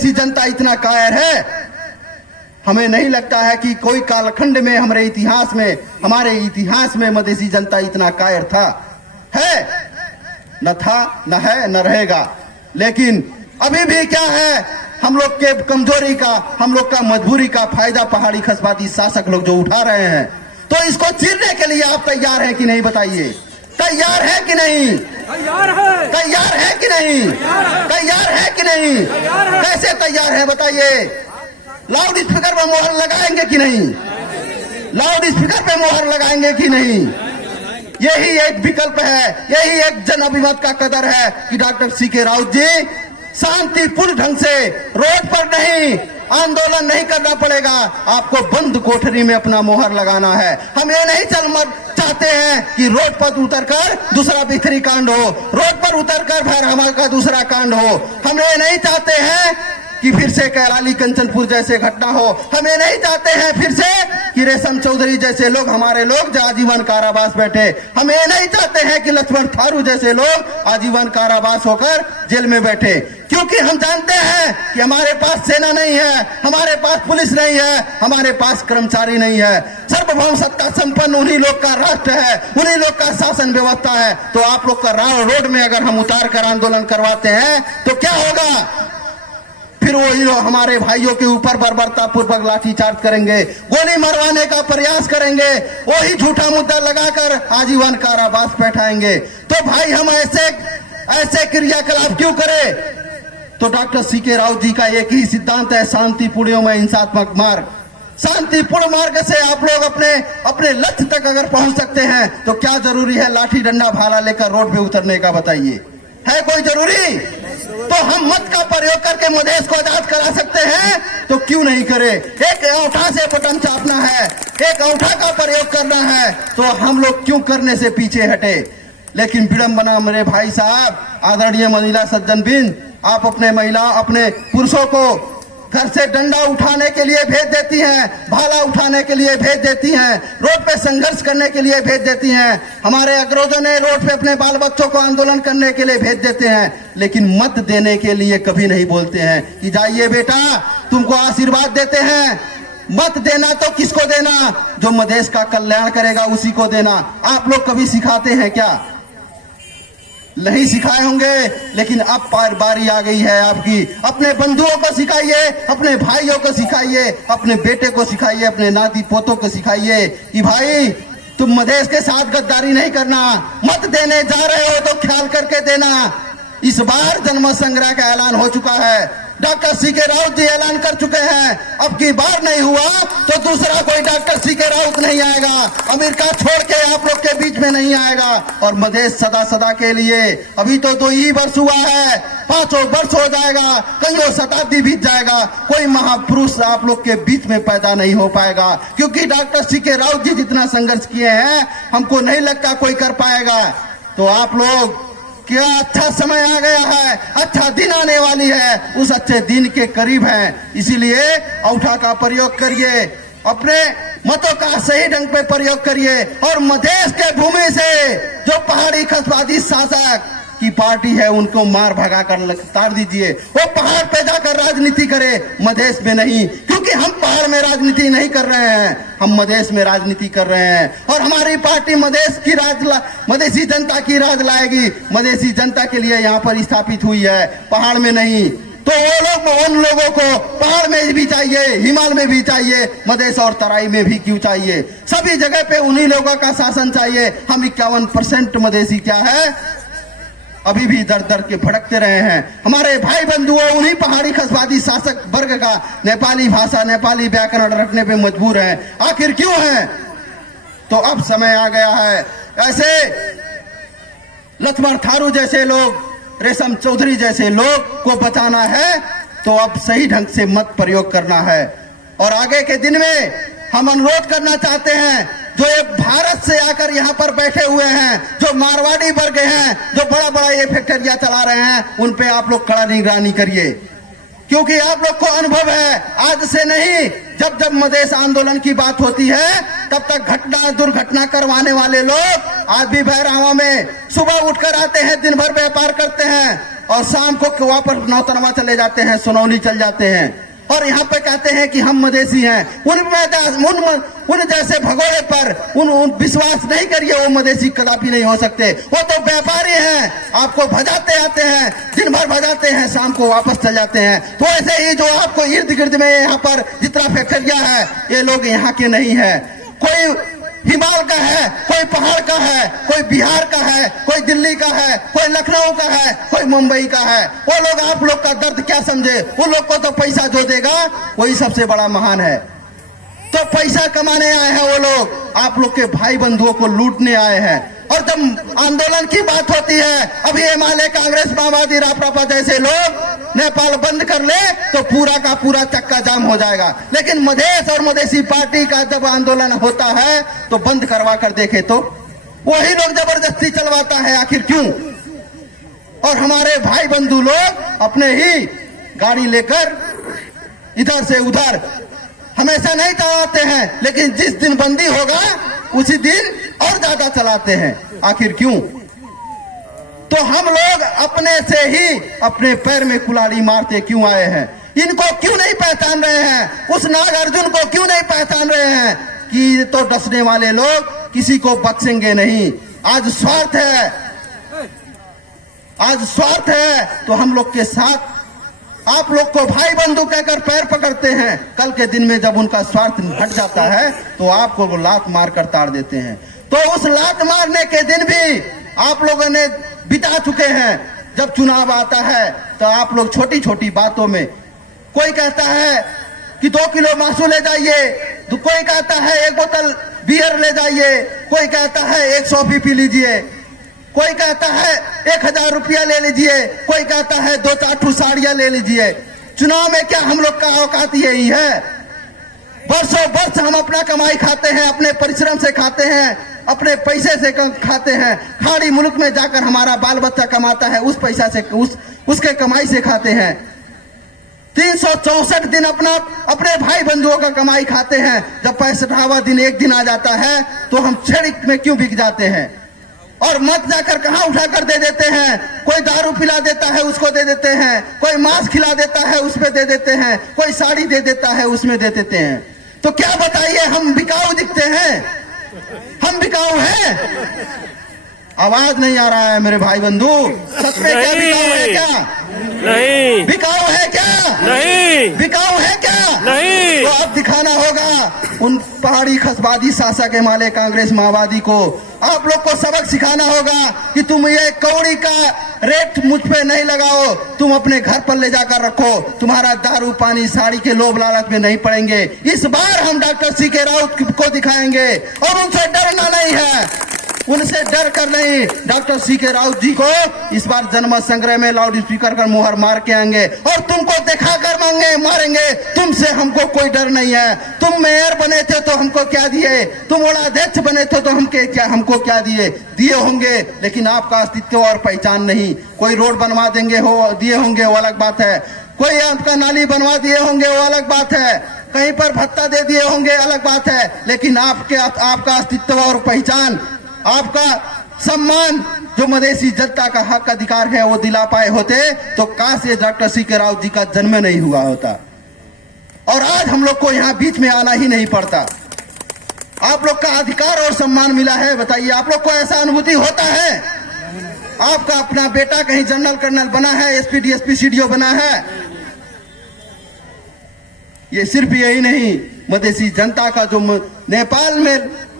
मधेसी जनता इतना कायर है, हमें नहीं लगता है कि कोई कालखंड में हमारे इतिहास में मधेसी जनता इतना कायर था, है न था, न है, न रहेगा। लेकिन अभी भी क्या है, हम लोग के कमजोरी का, हम लोग का मजबूरी का फायदा पहाड़ी खसवादी शासक लोग जो उठा रहे हैं, तो इसको चीरने के लिए आप तैयार हैं कि नहीं? बताइए, तैयार है कि नहीं? तैयार है। तैयार है कि नहीं? तैयार है कि नहीं? कैसे तैयार है बताइए? लाउड स्पीकर पे मोहर लगाएंगे कि नहीं? लाउड स्पीकर पे मोहर लगाएंगे कि नहीं? यही एक विकल्प है, यही एक जन अभिमत का कदर है कि डॉक्टर सीके राउत जी शांतिपूर्ण ढंग से रोड पर नहीं, आंदोलन नहीं करना पड़ेगा, आपको बंद कोठरी में अपना मोहर लगाना है। हम ये नहीं चाहते हैं कि रोड पर उतरकर दूसरा बिखरी कांड हो, रोड पर उतरकर भैरहमा का दूसरा कांड हो। हम ये नहीं चाहते हैं कि फिर से कैलाली कंचनपुर जैसे घटना हो। हम ये नहीं चाहते हैं फिर से कि रेशम चौधरी जैसे लोग, हमारे लोग जो आजीवन कारावास बैठे। हम ये नहीं चाहते हैं कि लक्ष्मण थारू जैसे लोग आजीवन कारावास होकर जेल में बैठे, क्योंकि हम जानते हैं कि हमारे पास सेना नहीं है, हमारे पास पुलिस नहीं है, हमारे पास कर्मचारी नहीं है। सार्वभौम सत्ता संपन्न उन्हीं लोग का राष्ट्र है, उन्हीं लोग का शासन व्यवस्था है। तो आप लोग का रोड में अगर हम उतार कर आंदोलन करवाते हैं तो क्या होगा? फिर वही लोग हमारे भाइयों के ऊपर बर्बरता पूर्वक लाठीचार्ज करेंगे, गोली मरवाने का प्रयास करेंगे, वही झूठा मुद्दा लगाकर आजीवन कारावास बैठाएंगे। तो भाई हम ऐसे क्रियाकलाप क्यों करें? तो डॉक्टर सीके राउत जी का एक ही सिद्धांत है, शांतिपूर्ण में हिंसात्मक मार्ग। शांतिपूर्ण मार्ग से आप लोग अपने लक्ष्य तक अगर पहुंच सकते हैं तो क्या जरूरी है लाठी डंडा भाला लेकर रोड पे उतरने का? बताइए, है कोई जरूरी? तो हम मत का प्रयोग करके मधेश को आजाद करा सकते हैं तो क्यों नहीं करें? एक अंगूठा से बटन चापना है, एक अंगूठा का प्रयोग करना है, तो हम लोग क्यों करने से पीछे हटे? लेकिन विडंबना मेरे भाई साहब, आदरणीय महिला सज्जनबिन, आप अपने पुरुषों को घर से डंडा उठाने के लिए भेज देती हैं, भाला उठाने के लिए भेज देती हैं, रोड पे संघर्ष करने के लिए भेज देती हैं। हमारे अग्रजों ने रोड पे अपने बाल बच्चों को आंदोलन करने के लिए भेज देते हैं, लेकिन मत देने के लिए कभी नहीं बोलते हैं कि जाइए बेटा, तुमको आशीर्वाद देते हैं। मत देना तो किसको देना? जो मधेश का कल्याण करेगा उसी को देना। आप लोग कभी सिखाते हैं क्या? नहीं सिखाए होंगे, लेकिन अब बारी आ गई है आपकी। अपने बंधुओं को सिखाइए, अपने भाइयों को सिखाइए, अपने बेटे को सिखाइए, अपने नाती पोतों को सिखाइए कि भाई तुम मधेश के साथ गद्दारी नहीं करना। मत देने जा रहे हो तो ख्याल करके देना। इस बार जनमत संग्रह का ऐलान हो चुका है, डॉक्टर सीके राउत जी ऐलान कर चुके हैं। अब की बार नहीं हुआ तो दूसरा कोई डॉक्टर सीके राउत नहीं आएगा, अमेरिका छोड़ के आप लोग के बीच में नहीं आएगा। और मधेश सदा सदा के लिए, अभी तो 2 ही वर्ष हुआ है, 5 वर्ष हो जाएगा, कईयों शताब्दी बीत जाएगा, कोई महापुरुष आप लोग के बीच में पैदा नहीं हो पाएगा। क्योंकि डॉक्टर सीके राउत जी जितना संघर्ष किए हैं, हमको नहीं लगता कोई कर पाएगा। तो आप लोग, क्या अच्छा समय आ गया है, अच्छा दिन आने वाली है, उस अच्छे दिन के करीब हैं। इसीलिए अंगूठा का प्रयोग करिए, अपने मतों का सही ढंग पे प्रयोग करिए, और मधेश के भूमि से जो पहाड़ी खसवादी शासक की पार्टी है उनको मार भगा कर तार दीजिए। वो पहाड़ पे जाकर राजनीति करे, मधेश में नहीं, क्योंकि हम पहाड़ में राजनीति नहीं कर रहे हैं, हम मधेश में राजनीति कर रहे हैं। और हमारी पार्टी मधेसी जनता की राज लाएगी, मधेसी जनता के लिए यहाँ पर स्थापित हुई है, पहाड़ में नहीं। तो वो लोग, उन लोगों को पहाड़ में भी चाहिए, हिमालय में भी चाहिए, मधेश और तराई में भी क्यों चाहिए? सभी जगह पे उन्हीं लोगों का शासन चाहिए। हम 51% मधेसी क्या है, अभी भी दर दर के भड़कते रहे हैं। हमारे भाई बंधुओं उन्हीं पहाड़ी खसवादी शासक वर्ग का नेपाली भाषा, नेपाली व्याकरण रखने पे मजबूर हैं। आखिर क्यों हैं? तो अब समय आ गया है, ऐसे लक्ष्मण थारू जैसे लोग, रेशम चौधरी जैसे लोग को बचाना है तो अब सही ढंग से मत प्रयोग करना है। और आगे के दिन में हम अनुरोध करना चाहते हैं, जो ये भारत से आकर यहाँ पर बैठे हुए हैं, जो मारवाड़ी वर्ग हैं, जो बड़ा बड़ा ये फैक्ट्रियां चला रहे हैं, उन पे आप लोग कड़ा निगरानी करिए, क्योंकि आप लोग को अनुभव है, आज से नहीं, जब जब मधेश आंदोलन की बात होती है तब तक दुर्घटना करवाने वाले लोग आज भी भैरहवा में सुबह उठकर आते हैं, दिन भर व्यापार करते हैं और शाम को वापस नौतनवा चले जाते हैं, सोनौली चल जाते हैं और यहाँ पे कहते हैं कि हम मदेशी हैं। उन जैसे भगोड़े पर उन विश्वास नहीं करिए, वो मदेशी कदापि नहीं हो सकते। वो तो व्यापारी हैं, आपको भजाते आते हैं, दिन भर भजाते हैं, शाम को वापस चल जाते हैं। तो ऐसे ही जो आपको इर्द गिर्द में यहाँ पर जितना फैक्ट्रियां है, ये लोग यहाँ के नहीं है। कोई हिमालय का है, कोई पहाड़ का है, कोई बिहार का है, कोई दिल्ली का है, कोई लखनऊ का है, कोई मुंबई का है। वो लोग आप लोग का दर्द क्या समझे? वो लोग को तो पैसा जो देगा वही सबसे बड़ा महान है। तो पैसा कमाने आए हैं वो लोग, आप लोग के भाई बंधुओं को लूटने आए हैं। और जब आंदोलन की बात होती है, अभी हिमालय कांग्रेस माओवादी रापरापा जैसे लोग नेपाल बंद कर ले तो पूरा का पूरा चक्का जाम हो जाएगा। लेकिन मधेश और मधेसी पार्टी का जब आंदोलन होता है तो बंद करवा कर देखे तो वही लोग जबरदस्ती चलवाता है, आखिर क्यों? और हमारे भाई बंधु लोग अपने ही गाड़ी लेकर इधर से उधर हमेशा नहीं चलाते हैं, लेकिन जिस दिन बंदी होगा उसी दिन और ज्यादा चलाते हैं। आखिर क्यों? तो हम लोग अपने से ही अपने पैर में कुल्हाड़ी मारते क्यों आए हैं? इनको क्यों नहीं पहचान रहे हैं? उस नागार्जुन को क्यों नहीं पहचान रहे हैं कि तो डसने वाले लोग किसी को बख्शेंगे नहीं। आज स्वार्थ है, आज स्वार्थ है तो हम लोग के साथ आप लोग को भाई बंधु कहकर पैर पकड़ते हैं। कल के दिन में जब उनका स्वार्थ हट जाता है तो आपको वो लात मार कर ताड़ देते हैं। तो उस लात मारने के दिन भी आप लोगों ने बिता चुके हैं। जब चुनाव आता है तो आप लोग छोटी छोटी बातों में, कोई कहता है कि 2 किलो मासू ले जाइए, तो कोई कहता है 1 बोतल बियर ले जाइए, कोई कहता है 1 सॉफी पी लीजिए, कोई कहता है 1000 रुपया ले लीजिए, कोई कहता है 2-4 साड़ियां ले लीजिए। चुनाव में क्या हम लोग का औकात यही है? वर्षों वर्ष हम अपना कमाई खाते हैं, अपने परिश्रम से खाते हैं, अपने पैसे से खाते हैं। खाड़ी मुल्क में जाकर हमारा बाल बच्चा कमाता है, उस पैसा से उसके कमाई से खाते हैं। 364 दिन अपने भाई बंधुओं का कमाई खाते हैं। जब 65वां दिन एक दिन आ जाता है तो हम छेड़ में क्यों बिक जाते हैं? और मत जाकर कहां उठा कर दे देते हैं। कोई दारू पिला देता है उसको दे देते हैं, कोई मांस खिला देता है उसमें दे देते हैं, कोई साड़ी दे देता है उसमें दे देते हैं। तो क्या बताइए, हम बिकाऊ दिखते हैं? हम बिकाऊ हैं? आवाज नहीं आ रहा है मेरे भाई बंधु। सच में क्या बिकाऊ है? क्या नहीं बिकाऊ है? क्या नहीं बिकाऊ है? क्या नहीं। तो अब दिखाना होगा उन पहाड़ी खसबादी शासक हिमालय कांग्रेस माओवादी को। आप लोग को सबक सिखाना होगा कि तुम ये कौड़ी का रेट मुझ पे नहीं लगाओ, तुम अपने घर पर ले जाकर रखो। तुम्हारा दारू पानी साड़ी के लोभ लालच में नहीं पड़ेंगे। इस बार हम डॉक्टर सीके राउत को दिखाएंगे और उनसे डरना नहीं है, उनसे डर कर नहीं। डॉक्टर सीके राउत जी को इस बार जनमत संग्रह में लाउड स्पीकर कर मुहर मार के आएंगे और तुमको दिखा कर मारेंगे। तुमसे हमको कोई डर नहीं है। तुम मेयर बने थे तो हमको क्या दिए? तुम अध्यक्ष बने थे तो हमको क्या दिए होंगे, लेकिन आपका अस्तित्व और पहचान नहीं। कोई रोड बनवा दिए होंगे वो अलग बात है, कोई आपका नाली बनवा दिए होंगे वो अलग बात है, कहीं पर भत्ता दे दिए होंगे अलग बात है, लेकिन आपका अस्तित्व और पहचान, आपका सम्मान जो मधेसी जनता का हक अधिकार है वो दिला पाए होते तो काश ये डॉक्टर सीके राउत जी का जन्म नहीं हुआ होता और आज हम लोग को यहाँ बीच में आना ही नहीं पड़ता। आप लोग का अधिकार और सम्मान मिला है। बताइए, आप लोग को ऐसा अनुभूति होता है? आपका अपना बेटा कहीं जनरल कर्नल बना है, एसपी डीएसपी सीडीओ बना है। ये सिर्फ यही नहीं, मधेसी जनता का जो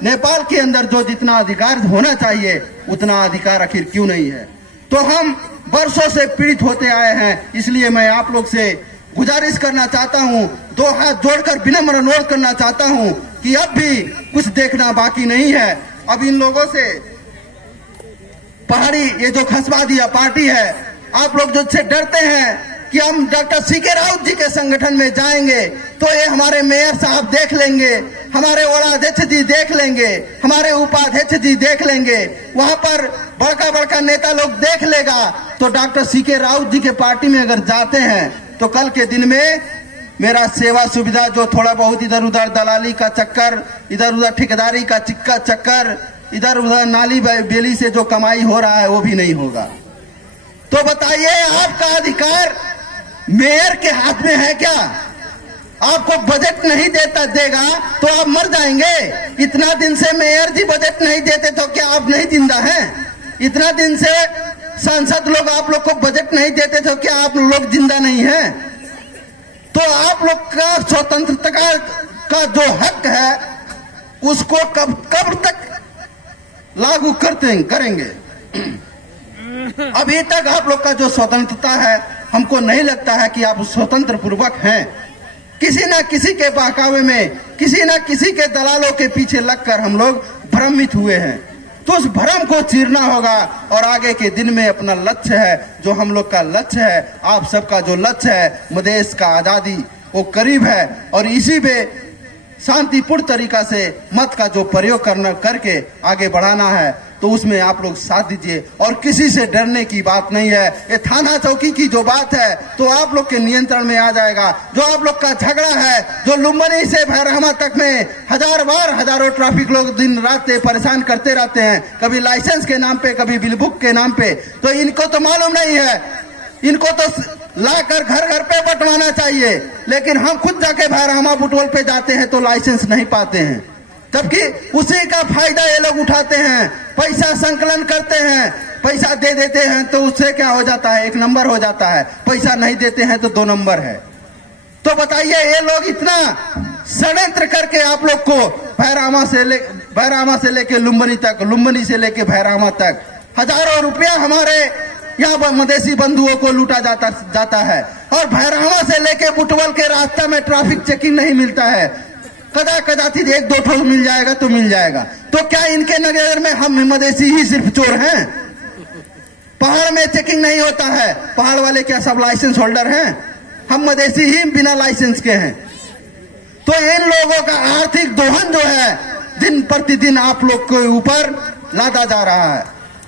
नेपाल के अंदर जो जितना अधिकार होना चाहिए उतना अधिकार आखिर क्यों नहीं है? तो हम वर्षों से पीड़ित होते आए हैं। इसलिए मैं आप लोग से गुजारिश करना चाहता हूं, 2 हाथ जोड़कर विनम्र अनुरोध करना चाहता हूं कि अब भी कुछ देखना बाकी नहीं है। अब इन लोगों से पहाड़ी ये जो खसवादी पार्टी है, आप लोग जो से डरते हैं कि हम डॉक्टर सीके राउत जी के संगठन में जाएंगे तो ये हमारे मेयर साहब देख लेंगे, हमारे वड़ाध्यक्ष जी देख लेंगे, हमारे उपाध्यक्ष जी देख लेंगे, वहां पर बड़का बड़का नेता लोग देख लेगा। तो डॉक्टर सीके राउत जी के पार्टी में अगर जाते हैं तो कल के दिन में मेरा सेवा सुविधा जो थोड़ा बहुत इधर उधर दलाली का चक्कर, इधर उधर ठेकेदारी का चक्कर, इधर उधर नाली बेली से जो कमाई हो रहा है वो भी नहीं होगा। तो बताइए, आपका अधिकार मेयर के हाथ में है क्या? आपको बजट नहीं देगा तो आप मर जाएंगे। इतना दिन से मेयर जी बजट नहीं देते तो क्या आप नहीं जिंदा हैं? इतना दिन से सांसद लोग आप लोग को बजट नहीं देते तो क्या आप लोग जिंदा नहीं हैं? तो आप लोग का स्वतंत्रता का जो हक है उसको कब तक लागू करेंगे? अभी तक आप लोग का जो स्वतंत्रता है, हमको नहीं लगता है कि आप स्वतंत्र पूर्वक हैं। किसी ना किसी के बहकावे में, किसी ना किसी के दलालों के पीछे लगकर हम लोग भ्रमित हुए हैं। तो उस भ्रम को चीरना होगा और आगे के दिन में अपना लक्ष्य है, जो हम लोग का लक्ष्य है, आप सबका जो लक्ष्य है मधेश का आजादी, वो करीब है। और इसी पे शांतिपूर्ण तरीका से मत का जो प्रयोग करके आगे बढ़ाना है, तो उसमें आप लोग साथ दीजिए। और किसी से डरने की बात नहीं है। ये थाना चौकी की जो बात है तो आप लोग के नियंत्रण में आ जाएगा। जो आप लोग का झगड़ा है, जो लुम्बिनी से भैरहमा तक में हजारों ट्रैफिक लोग दिन रात परेशान करते रहते हैं, कभी लाइसेंस के नाम पे, कभी बिल बुक के नाम पे, तो इनको तो मालूम नहीं है। इनको तो लाकर घर पे बंटवाना चाहिए, लेकिन हम खुद जाके भैरहमा बुटवल पे जाते हैं तो लाइसेंस नहीं पाते हैं, जबकि उसी का फायदा ये लोग उठाते हैं। पैसा संकलन करते हैं, पैसा दे देते हैं तो उससे क्या हो जाता है? 1 नंबर हो जाता है। पैसा नहीं देते हैं तो 2 नंबर है। तो बताइए, ये लोग इतना षड्यंत्र करके आप लोग को भैरहमा से लेके लुम्बिनी तक, लुम्बिनी से लेके भैरहमा तक हजारों रुपया हमारे यहाँ मधेसी बंधुओं को लूटा जाता है। और भैरहमा से लेके बुटवल के रास्ते में ट्रैफिक चेकिंग नहीं मिलता है। कदाचित 1-2 ठोस मिल जाएगा तो मिल जाएगा। तो क्या इनके नजर में हम मधेसी ही सिर्फ चोर हैं? पहाड़ में चेकिंग नहीं होता है, पहाड़ वाले क्या सब लाइसेंस होल्डर हैं? हम मधेसी ही बिना लाइसेंस के हैं। तो इन लोगों का आर्थिक दोहन जो है दिन प्रतिदिन आप लोग के ऊपर लादा जा रहा है।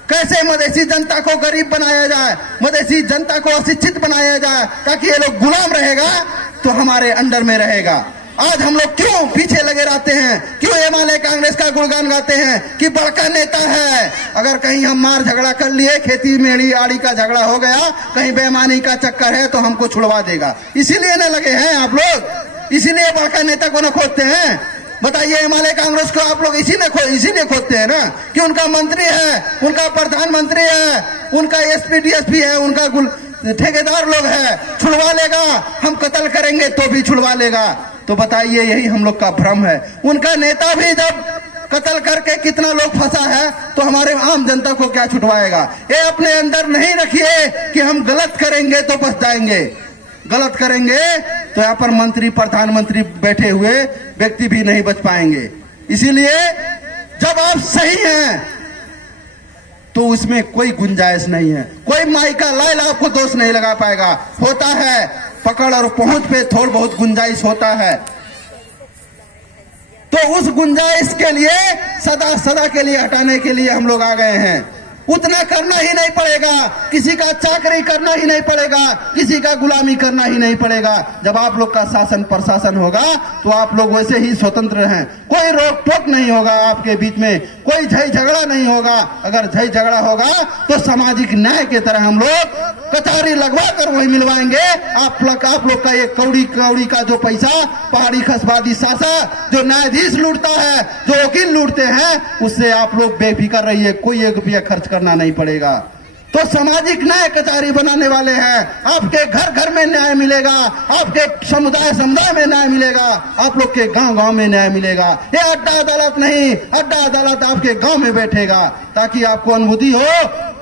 कैसे मधेसी जनता को गरीब बनाया जाए, मधेसी जनता को अशिक्षित बनाया जाए, ताकि ये लोग गुलाम रहेगा तो हमारे अंडर में रहेगा। आज हम लोग क्यों पीछे लगे रहते हैं? क्यों एमएलए कांग्रेस का गुणगान गाते हैं कि बड़का नेता है? अगर कहीं हम मार झगड़ा कर लिए, खेती मेड़ी आड़ी का झगड़ा हो गया, कहीं बेईमानी का चक्कर है तो हमको छुड़वा देगा, इसीलिए न लगे हैं आप लोग, इसीलिए बड़का नेता को न खोजते हैं। बताइए, एमएलए कांग्रेस को आप लोग इसीलिए खोजते हैं ना कि उनका मंत्री है, उनका प्रधानमंत्री है, उनका एसपी डीएसपी है, उनका ठेकेदार लोग है, छुड़वा लेगा। हम कत्ल करेंगे तो भी छुड़वा लेगा। तो बताइए, यही हम लोग का भ्रम है। उनका नेता भी जब कत्ल करके कितना लोग फंसा है तो हमारे आम जनता को क्या छुटवाएगा? ये अपने अंदर नहीं रखिए कि हम गलत करेंगे तो बच जाएंगे। गलत करेंगे तो यहाँ पर मंत्री प्रधानमंत्री बैठे हुए व्यक्ति भी नहीं बच पाएंगे। इसीलिए जब आप सही हैं तो उसमें कोई गुंजाइश नहीं है। कोई माई का लाल आपको दोष नहीं लगा पाएगा। होता है पकड़ और पहुंच पे थोड़ा बहुत गुंजाइश होता है, तो उस गुंजाइश के लिए सदा के लिए हटाने के लिए हम लोग आ गए हैं। उतना करना ही नहीं पड़ेगा, किसी का चाकरी करना ही नहीं पड़ेगा, किसी का गुलामी करना ही नहीं पड़ेगा। जब आप लोग का शासन प्रशासन होगा तो आप लोग वैसे ही स्वतंत्र हैं। कोई रोक टोक नहीं होगा आपके बीच में, कोई झई झगड़ा नहीं होगा। अगर झई झगड़ा होगा तो सामाजिक न्याय के तरह हम लोग कचहरी लगवा कर वही मिलवाएंगे। आप लोग का ये कौड़ी का जो पैसा पहाड़ी खसवादी सासा जो न्यायाधीश लूटता है, जो वकील लूटते हैं, उससे आप लोग बेफिक्र रहिए, कोई 1 रुपया खर्च करना नहीं पड़ेगा। तो सामाजिक न्याय कचहरी बनाने वाले हैं। आपके घर में न्याय मिलेगा, आपके समुदाय में न्याय मिलेगा, आप लोग के गांव में न्याय मिलेगा। ये अड्डा अदालत नहीं, अड्डा अदालत आपके गांव में बैठेगा, ताकि आपको अनुभूति हो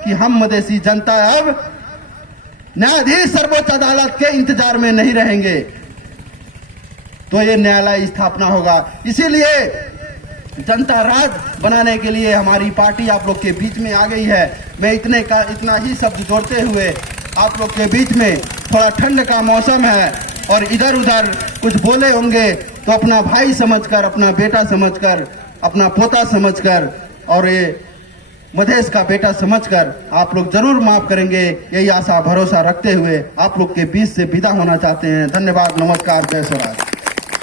कि हम मधेसी जनता अब न्यायाधीश सर्वोच्च अदालत के इंतजार में नहीं रहेंगे। तो ये न्यायालय स्थापना होगा। इसीलिए जनता राज बनाने के लिए हमारी पार्टी आप लोग के बीच में आ गई है। मैं इतना ही शब्द जोड़ते हुए आप लोग के बीच में, थोड़ा ठंड का मौसम है और इधर उधर कुछ बोले होंगे तो अपना भाई समझकर, अपना बेटा समझकर, अपना पोता समझकर और ये मधेश का बेटा समझकर आप लोग जरूर माफ करेंगे, यही आशा भरोसा रखते हुए आप लोग के बीच से विदा होना चाहते हैं। धन्यवाद, नमस्कार, जय स्वराज।